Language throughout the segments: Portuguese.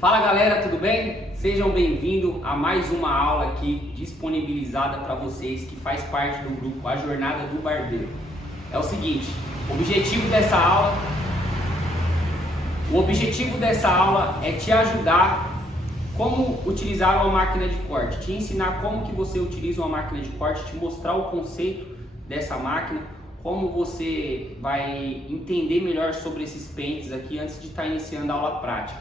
Fala galera, tudo bem? Sejam bem-vindos a mais uma aula aqui disponibilizada para vocês que faz parte do grupo A Jornada do Barbeiro. É o seguinte, o objetivo dessa aula é te ajudar como utilizar uma máquina de corte, te ensinar como que você utiliza uma máquina de corte, te mostrar o conceito dessa máquina, como você vai entender melhor sobre esses pentes aqui antes de estar iniciando a aula prática,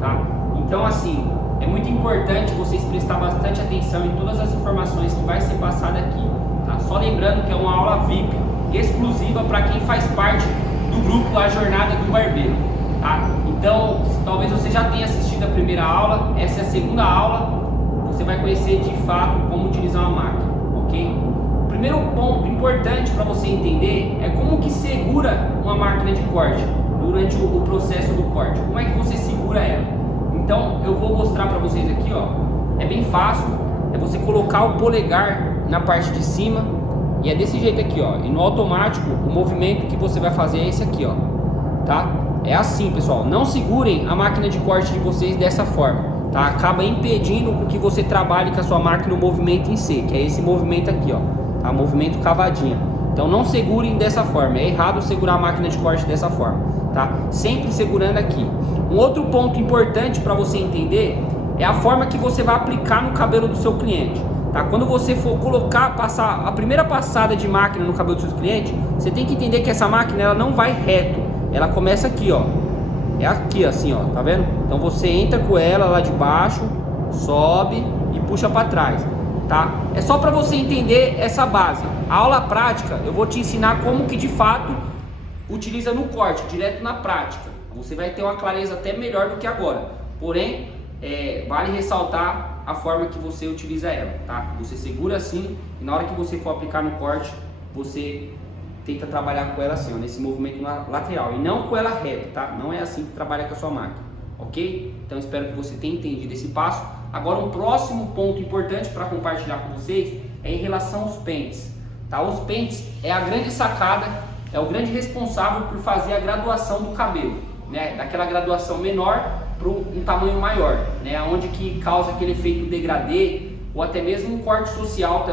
tá? Então assim, é muito importante vocês prestar bastante atenção em todas as informações que vai ser passada aqui, tá? Só lembrando que é uma aula VIP, exclusiva para quem faz parte do grupo A Jornada do Barbeiro, tá? Então, talvez você já tenha assistido a primeira aula, essa é a segunda aula, você vai conhecer de fato como utilizar uma máquina, ok? O primeiro ponto importante para você entender é como que segura uma máquina de corte durante o processo do corte, como é que você segura ela. Então eu vou mostrar para vocês aqui, ó. É bem fácil, é você colocar o polegar na parte de cima e é desse jeito aqui, ó. E no automático o movimento que você vai fazer é esse aqui, ó, tá? É assim, pessoal. Não segurem a máquina de corte de vocês dessa forma, tá? Acaba impedindo que você trabalhe com a sua máquina o movimento em si, que é esse movimento aqui, ó, tá? Movimento cavadinha. Então não segurem dessa forma. É errado segurar a máquina de corte dessa forma, tá? Sempre segurando aqui. Um outro ponto importante para você entender é a forma que você vai aplicar no cabelo do seu cliente, tá? Quando você for passar a primeira passada de máquina no cabelo do seu cliente, você tem que entender que essa máquina ela não vai reto, ela começa aqui, ó, é aqui assim, ó, tá vendo? Então você entra com ela lá de baixo, sobe e puxa para trás, tá? É só para você entender essa base. A aula prática eu vou te ensinar como que de fato utiliza no corte, direto na prática. Você vai ter uma clareza até melhor do que agora. Porém, vale ressaltar a forma que você utiliza ela, tá? Você segura assim e na hora que você for aplicar no corte, você tenta trabalhar com ela assim, ó, nesse movimento lateral e não com ela reta, tá? Não é assim que trabalha com a sua máquina, ok? Então espero que você tenha entendido esse passo. Agora um próximo ponto importante para compartilhar com vocês é em relação aos pentes, tá? Os pentes é a grande sacada, é o grande responsável por fazer a graduação do cabelo, né? Daquela graduação menor para um tamanho maior, né? Onde que causa aquele efeito degradê ou até mesmo um corte social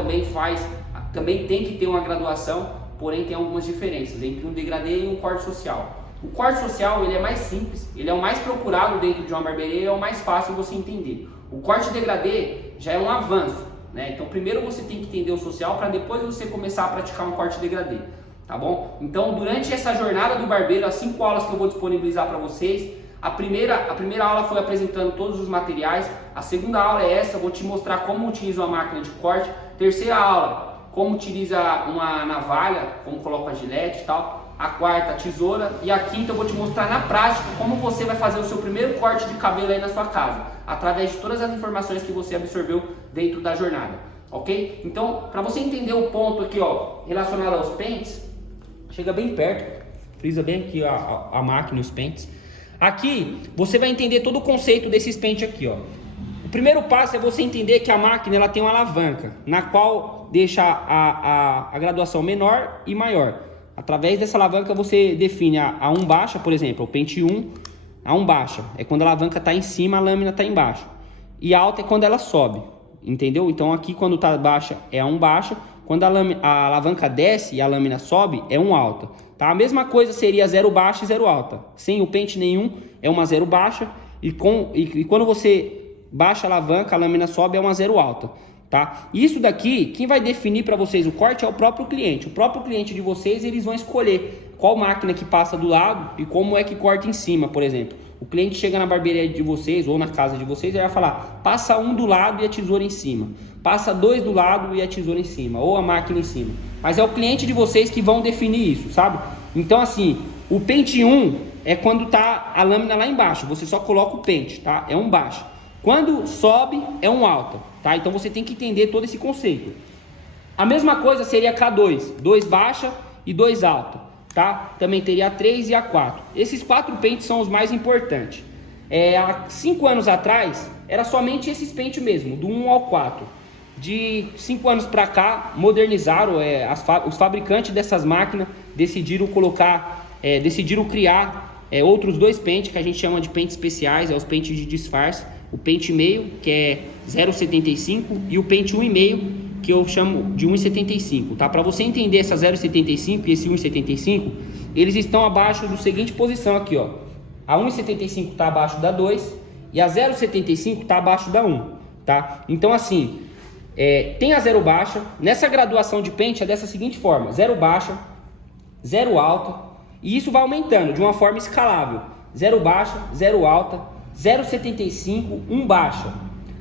também tem que ter uma graduação, porém tem algumas diferenças entre um degradê e um corte social. O corte social ele é mais simples, ele é o mais procurado dentro de uma barbearia e é o mais fácil você entender. O corte degradê já é um avanço, né? Então primeiro você tem que entender o social para depois você começar a praticar um corte degradê, tá bom? Então durante essa jornada do barbeiro, as 5 aulas que eu vou disponibilizar para vocês, a primeira aula foi apresentando todos os materiais, a segunda aula é essa, eu vou te mostrar como utiliza uma máquina de corte, terceira aula, como utiliza uma navalha, como coloca a gilete e tal, a quarta, a tesoura, e a quinta eu vou te mostrar na prática como você vai fazer o seu primeiro corte de cabelo aí na sua casa, através de todas as informações que você absorveu dentro da jornada, ok? Então, para você entender o ponto aqui, ó, relacionado aos pentes, chega bem perto, frisa bem aqui a máquina e os pentes. Aqui você vai entender todo o conceito desses pentes aqui, ó. O primeiro passo é você entender que a máquina ela tem uma alavanca, na qual deixa a graduação menor e maior. Através dessa alavanca você define a 1 baixa, por exemplo, o pente 1, a 1 baixa é quando a alavanca está em cima, a lâmina está embaixo. E a alta é quando ela sobe, entendeu? Então aqui quando está baixa é a 1 baixa, quando a alavanca desce e a lâmina sobe é 1 alta. Tá? A mesma coisa seria 0 baixa e 0 alta. Sem o pente nenhum é uma 0 baixa e quando você baixa a alavanca, a lâmina sobe é uma 0 alta. Tá? Isso daqui, quem vai definir para vocês o corte é o próprio cliente. O próprio cliente de vocês, eles vão escolher qual máquina que passa do lado e como é que corta em cima, por exemplo. O cliente chega na barbearia de vocês ou na casa de vocês e vai falar, passa 1 do lado e a tesoura em cima. Passa 2 do lado e a tesoura em cima, ou a máquina em cima. Mas é o cliente de vocês que vão definir isso, sabe? Então assim, o pente 1 é quando tá a lâmina lá embaixo, você só coloca o pente, tá? É 1 baixo. Quando sobe, é 1 alta, tá? Então você tem que entender todo esse conceito. A mesma coisa seria a K2, 2 baixa e 2 alta, tá? Também teria a 3 e a 4. Esses 4 pentes são os mais importantes. Há 5 anos atrás, era somente esses pentes mesmo, do 1 ao 4. De 5 anos para cá, modernizaram, os fabricantes dessas máquinas decidiram criar outros dois pentes que a gente chama de pentes especiais, os pentes de disfarce. O pente meio, que é 0,75, e o pente 1,5, que eu chamo de 1,75, tá? Para você entender essa 0,75 e esse 1,75, eles estão abaixo do seguinte posição aqui, ó. A 1,75 está abaixo da 2 e a 0,75 está abaixo da 1, tá? Então assim, tem a 0 baixa. Nessa graduação de pente é dessa seguinte forma: 0 baixa, 0 alta, e isso vai aumentando de uma forma escalável: 0 baixa, 0 alta, 0,75, 1 baixa.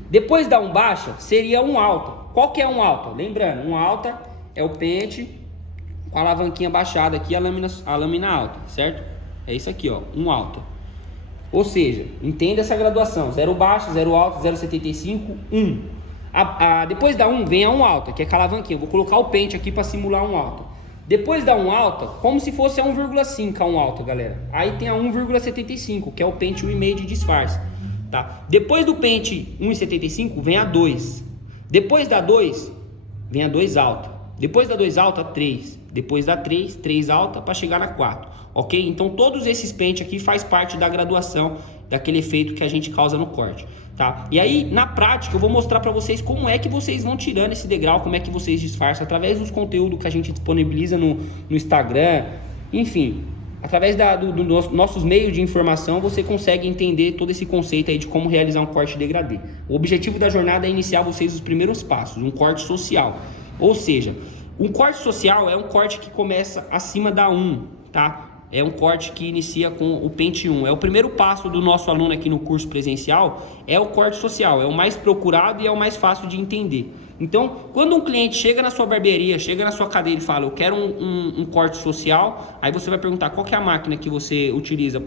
Depois da 1 baixa seria 1 alta. Qual que é 1 alta? Lembrando, 1 alta é o pente com a alavanquinha baixada aqui, a lâmina alta, certo? É isso aqui, ó, 1 alta. Ou seja, entenda essa graduação: 0 baixa, 0 alta, 0,75, 1. Depois da 1 vem a 1 alta, que é com a alavanquinha. Eu vou colocar o pente aqui para simular 1 alta. Depois da 1 alta, como se fosse a 1,5 a 1 alta, galera. Aí tem a 1,75, que é o pente 1,5 de disfarce, tá? Depois do pente 1,75 vem a 2. Depois da 2 vem a 2 alta. Depois da 2 alta, 3. Depois da 3, 3 alta para chegar na 4. Ok? Então todos esses pentes aqui faz parte da graduação daquele efeito que a gente causa no corte, tá? E aí na prática eu vou mostrar para vocês como é que vocês vão tirando esse degrau, como é que vocês disfarçam através dos conteúdos que a gente disponibiliza no Instagram, enfim, através dos nossos meios de informação você consegue entender todo esse conceito aí de como realizar um corte degradê. O objetivo da jornada é iniciar vocês os primeiros passos, um corte social, ou seja, um corte social é um corte que começa acima da 1, tá? É um corte que inicia com o pente 1. É o primeiro passo do nosso aluno aqui no curso presencial, é o corte social. É o mais procurado e é o mais fácil de entender. Então, quando um cliente chega na sua barbearia, chega na sua cadeira e fala: eu quero um corte social, aí você vai perguntar qual que é a máquina que você utiliza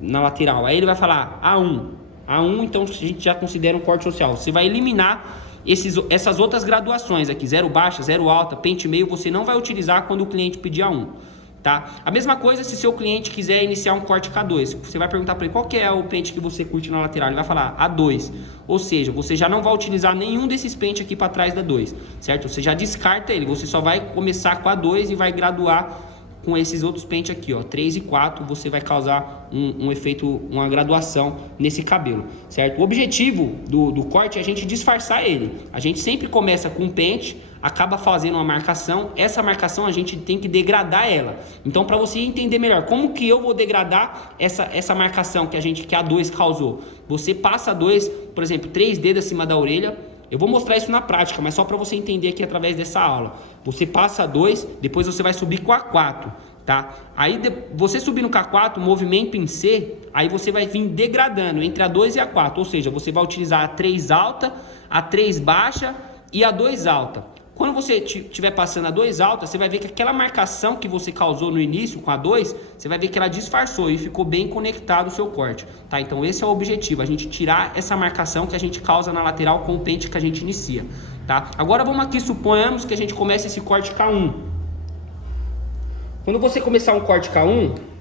na lateral. Aí ele vai falar A1. A1, então a gente já considera um corte social. Você vai eliminar essas outras graduações aqui, 0 baixa, 0 alta, pente meio, você não vai utilizar quando o cliente pedir A1. Tá? A mesma coisa se seu cliente quiser iniciar um corte K2, você vai perguntar para ele qual que é o pente que você curte na lateral, ele vai falar A2, ou seja, você já não vai utilizar nenhum desses pentes aqui para trás da 2, certo? Você já descarta ele, você só vai começar com a 2 e vai graduar com esses outros pentes aqui, ó, 3 e 4, você vai causar um efeito, uma graduação nesse cabelo, certo? O objetivo do corte é a gente disfarçar ele. A gente sempre começa com um pente, acaba fazendo uma marcação, essa marcação a gente tem que degradar ela. Então, para você entender melhor como que eu vou degradar essa marcação que a 2 causou, você passa a 2, por exemplo, 3 dedos acima da orelha. Eu vou mostrar isso na prática, mas só para você entender aqui através dessa aula. Você passa a 2, depois você vai subir com a 4, tá? Aí você subir no K4, movimento em C, aí você vai vir degradando entre a 2 e a 4, ou seja, você vai utilizar a 3 alta, a 3 baixa e a 2 alta. Quando você estiver passando a 2 alta, você vai ver que aquela marcação que você causou no início com a 2, você vai ver que ela disfarçou e ficou bem conectado o seu corte, tá? Então esse é o objetivo, a gente tirar essa marcação que a gente causa na lateral com o pente que a gente inicia, tá? Agora vamos aqui, suponhamos que a gente comece esse corte K1. Quando você começar um corte K1,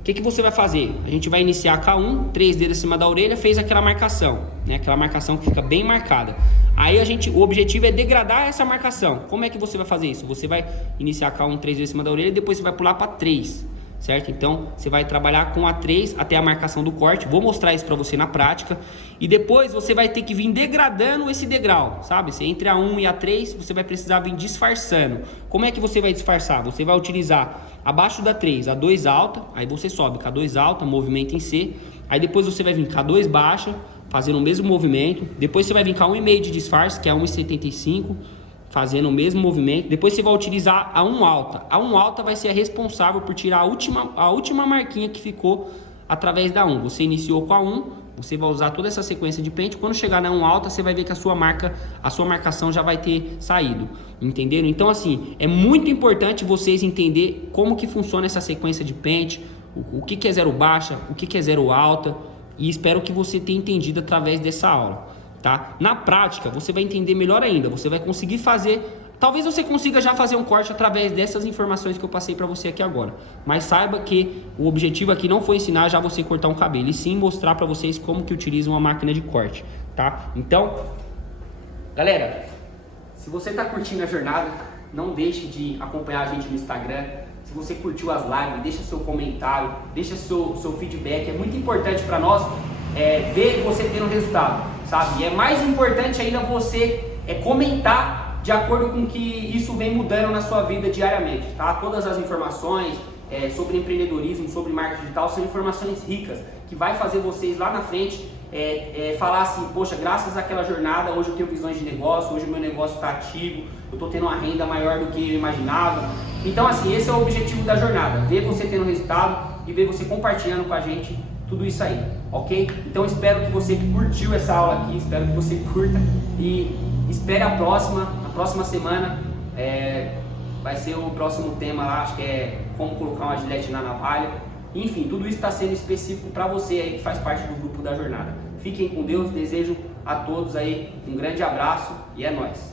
o que você vai fazer? A gente vai iniciar K1, 3 dedos acima da orelha, fez aquela marcação, né? Aquela marcação que fica bem marcada. Aí o objetivo é degradar essa marcação. Como é que você vai fazer isso? Você vai iniciar K1, 3 vezes acima da orelha e depois você vai pular para 3, certo? Então você vai trabalhar com a 3 até a marcação do corte. Vou mostrar isso para você na prática. E depois você vai ter que vir degradando esse degrau, sabe? Entre a 1 e a 3 você vai precisar vir disfarçando. Como é que você vai disfarçar? Você vai utilizar abaixo da 3 a 2 alta, aí você sobe K2 alta, movimento em C. Aí depois você vai vir K2 baixa, fazendo o mesmo movimento. Depois você vai vir com a 1,5 de disfarce, que é 1,75, fazendo o mesmo movimento. Depois você vai utilizar a 1 alta. A 1 alta vai ser a responsável por tirar a última marquinha que ficou através da 1. Você iniciou com a 1, você vai usar toda essa sequência de pente. Quando chegar na 1 alta, você vai ver que a sua marcação já vai ter saído. Entenderam? Então assim, é muito importante vocês entenderem como que funciona essa sequência de pente, o que é 0 baixa, o que é 0 alta. E espero que você tenha entendido através dessa aula, tá? Na prática, você vai entender melhor ainda. Você vai conseguir fazer... Talvez você consiga já fazer um corte através dessas informações que eu passei para você aqui agora. Mas saiba que o objetivo aqui não foi ensinar já você cortar um cabelo, e sim mostrar para vocês como que utiliza uma máquina de corte, tá? Então, galera, se você está curtindo a jornada, não deixe de acompanhar a gente no Instagram. se você curtiu as lives, deixa seu comentário, deixa seu feedback, é muito importante para nós ver você tendo resultado, sabe? E é mais importante ainda você comentar de acordo com que isso vem mudando na sua vida diariamente, tá? Todas as informações sobre empreendedorismo, sobre marketing digital, são informações ricas, que vai fazer vocês lá na frente falar assim, poxa, graças àquela jornada, hoje eu tenho visões de negócio, hoje o meu negócio está ativo, eu estou tendo uma renda maior do que eu imaginava. Então assim, esse é o objetivo da jornada, ver você tendo resultado e ver você compartilhando com a gente tudo isso aí, ok? Então espero que você curtiu essa aula aqui, espero que você curta e espere a próxima semana, vai ser o próximo tema lá, acho que é como colocar uma gilete na navalha. Enfim, tudo isso está sendo específico para você aí que faz parte do grupo da jornada. Fiquem com Deus, desejo a todos aí um grande abraço e é nóis!